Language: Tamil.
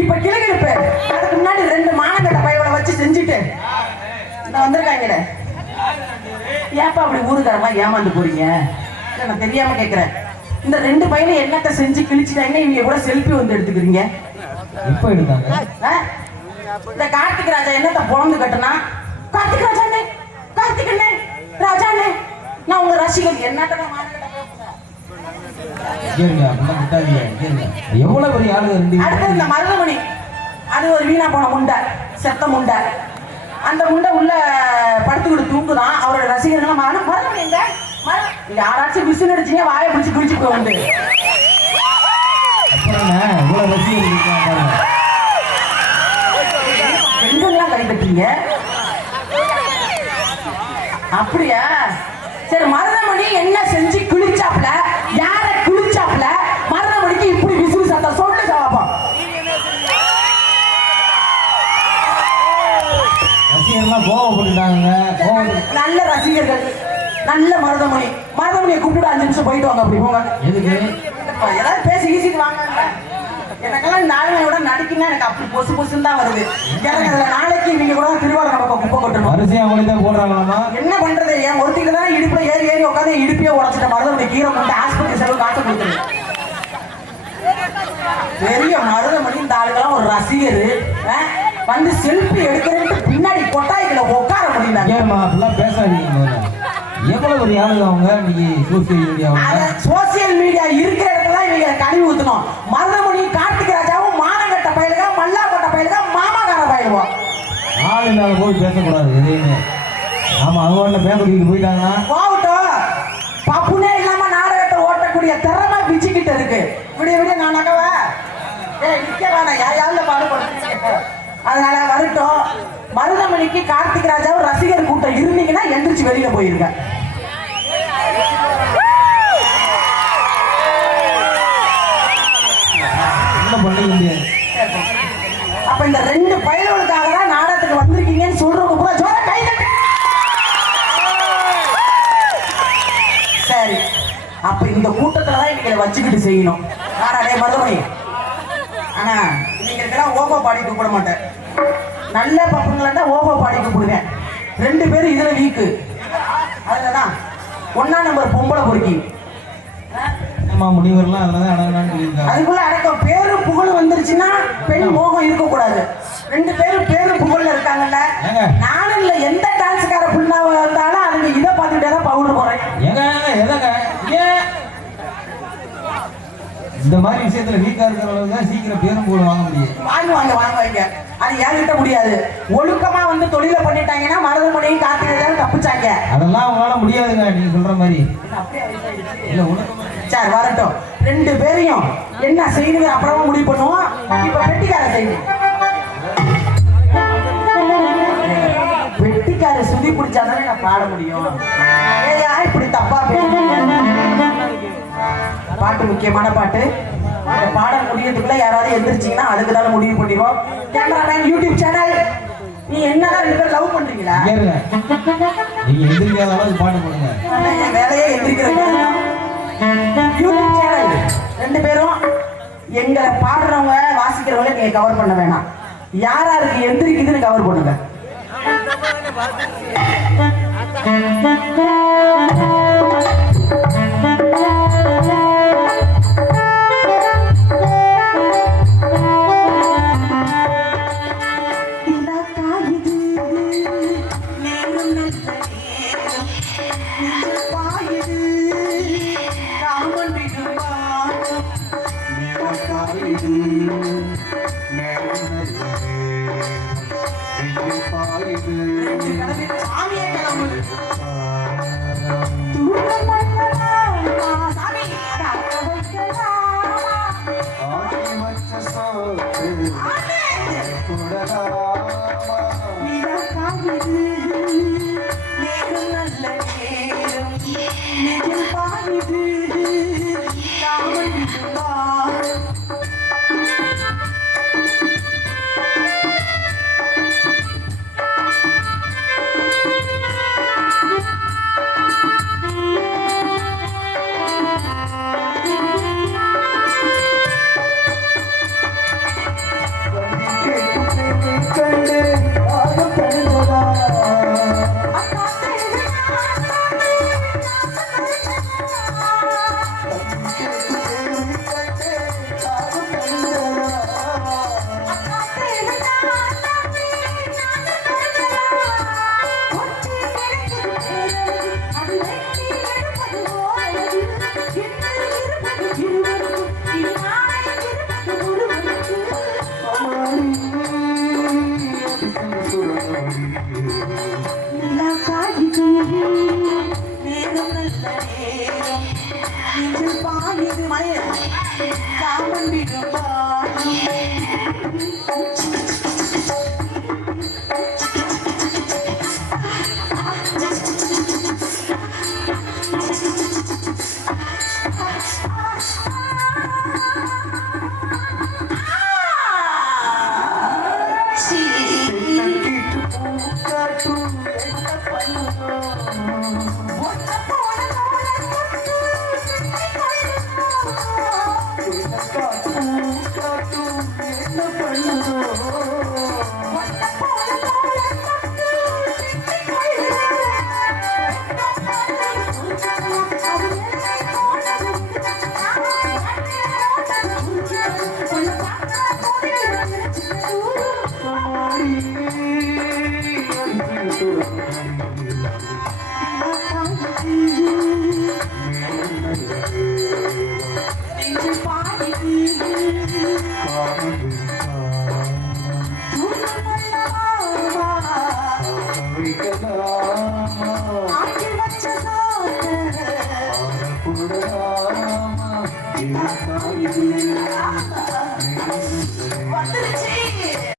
இப்ப கிளுகிழுப்பு. அதுக்கு முன்னாடி 2 மானங்கட்ட பையோட வச்சு செஞ்சுட்டு நான் வந்திருக்காங்களே. ஏப்பா அப்படி ஊருக்காரமா ஏமாந்து போறீங்க? நான் தெரியாம கேட்கிறேன். இந்த 2 பையனை என்னத்த செஞ்சு கிழிச்சிட்டாங்க, இவங்க கூட செல்ஃபி வந்து எடுத்துக்கிறீங்க. இப்ப எடுத்தாங்க. இந்த கார்த்திக் ராஜா என்னத்த பொழந்து கட்டுனா, கார்த்திக் ராஜாண்ணே, கார்த்திக் அண்ணே, ராஜாண்ணே, நான் உங்க ரசிகர். என்னத்த எவ்வளவு பெரிய ஆளு. அடுத்து இந்த மருதமணி, அது ஒரு வீணா போன முண்டை, செத்த முண்டை. அந்த முண்டை உள்ள படுத்துக்கிட்டு தூங்குதான். அவரோட ரசிகர்கள் மருதமணி எங்க யாராச்சும் விசில் அடிச்சீங்க வாயை பிடிச்சி குளிச்சு போகுது. பெண்கள்லாம் கை கட்டுறீங்க அப்படியா? சரி, மருதமணி என்ன செஞ்சு குளிச்சாப்ல, யார குளிச்சாப்ல, மருதமணிக்கு இப்படி விசில் சத்தம் சொல்லு சாப்போம். ரசிகர்லாம் கோவப்பட்டுட்டாங்க. நல்ல ரசிகர்கள், நல்ல மருதமணி. மருதமணியை கூப்பிட்டு 5 நிமிஷம் போயிட்டு வாங்க. அப்படி போங்க. எதுக்கு? ஏதாவது பேசி ஈசிட்டு வாங்க. எனக்கெல்லாம் இந்த ஆளுங்களோட நடிக்கினா எனக்கு அப்படி பொசு பொசுன்னு தான் வருது. எனக்கு அதுல நாளைக்கு நீங்க கூட திருவாரூர் பக்கம் குப்பை கொட்டணும். வரிசையா தான் போடுறாங்களாமா? என்ன பண்றது? என் ஒருத்திக்கு தான் இடுப்புல ஏறி ஏறி உட்காந்து இடுப்பையே உடச்சிட்ட மருதமணி கீரை போட்டு ஆஸ்பத்திரி செலவு காட்ட கொடுத்துரு. பெரிய மருதமணி இந்த ஆளுக்கெல்லாம் ஒரு ரசிகர் வந்து செல்ஃபி எடுக்கிறேன்னு பின்னாடி கொட்டாய்க்குள்ள உட்கார முடியல. ஏமா அப்படிலாம் பேசாதீங்க. எவ்வளவு ஒரு ஆளு அவங்க. நீங்க சோசியல் மீடியா இருக்கிற இடத்துல இவங்க கழிவு ஊத்தணும். மருதமணி, கார்த்திக் ராஜாவும் மானங்கட்ட பயிலுக, மல்லாக்கொட்ட பயிலுக, மாமாக்கார பயிலுவோம். ஆள் இல்லாத போய் பேசக்கூடாது எதையுமே. ஆமா, அவங்க பேங்கிட்டு போயிட்டாங்கன்னா போகட்டும். பப்புனே இல்லாம நாடகத்தை ஓட்டக்கூடிய திறமை பிச்சுக்கிட்டு இருக்கு. விடிய விடிய நான் நகவா நிக்க வேணாம், யாராவது பாடுபடுறீங்க. அதனால வரட்டும். மருதமணிக்கு கார்த்திக் ராஜாவும் ரசிகர் கூட்டம் இருந்தீங்கன்னா எந்திரிச்சு வெளியில போயிருங்க. அப்ப இந்த 2 பயல்களுக்காக தான் நாடகத்துக்கு வந்திருக்கீங்கன்னு சொல்றவங்க கூட ஜோர கை தட்டு. சரி, அப்ப இந்த கூட்டத்துல தான் இவங்களை வச்சுக்கிட்டு செய்யணும். நானே மருதமணி, ஆனா நீங்களுக்கெல்லாம் ஓகோ பாடி கூப்பிட மாட்டேன். நல்ல பசங்களா ஓகோ பாடி கூப்பிடுவேன். 2 பேரும் இதுல வீக்கு. அதுலதான் 1ஆம் நம்பர் பொம்பளை பொறுக்கி. முனிவர்லாம் அதுக்குள்ள அடக்கம். பேரும் புகழும் வந்துருச்சுன்னா பெண் மோகம் இருக்கக்கூடாது. 2 பேரும் பேரும் புகழ்ல இருக்காங்கல்ல. நானும் இல்ல, எந்த டான்ஸ்கார புண்ணாவ இருந்தாலும் அதுங்க இதை பார்த்துட்டே தான் பவுடர் போறேன். இந்த மாதிரி விஷயத்துல வீக்கா இருக்கிறவங்க சீக்கிரம் பேரும் புகழ் வாங்க முடியும். வாங்குவாங்க. அது என்கிட்ட முடியாது. ஒழுக்கமா வந்து தொழில பண்ணிட்டாங்கன்னா மருதமணியும் கார்த்திகேயனும் தப்பிச்சாங்க. அதெல்லாம் அவங்களால முடியாதுங்க நீங்க சொல்ற மாதிரி. இல்ல ஒழுக்கமா. சரி, வரட்டும். 2 பேரையும் என்ன செய்யணுங்க அப்புறமா முடிவு பண்ணுவோம். இப்ப பெட்டிக்கார செய்யுங்க. பெட்டிக்கார சுதி பிடிச்சாதானே நான் பாட முடியும். ஏயா இப்படி தப்பா பாட்டு முக்கியமான பாட்டு. இந்த பாடல் முடியறதுக்குள்ள யாராவது எந்திரிச்சிங்கன்னா அதுக்குதான முடிவு பண்ணிடுவோம். கேமராமேன், யூடியூப் சேனல், நீ என்னதான் 2 பேரும் லவ் பண்றீங்களா? நீங்க எந்திரிக்காத அளவுக்கு பாட்டு போடுங்க. என் வேலையே எந்திரிக்கிறது. யூடியூப் சேனல் 2 பேரும் எங்களை பாடுறவங்க வாசிக்கிறவங்க நீங்க கவர் பண்ண வேணாம். யாராருக்கு எந்திரிக்குதுன்னு கவர் பண்ணுங்க. வந்திடும் வானம்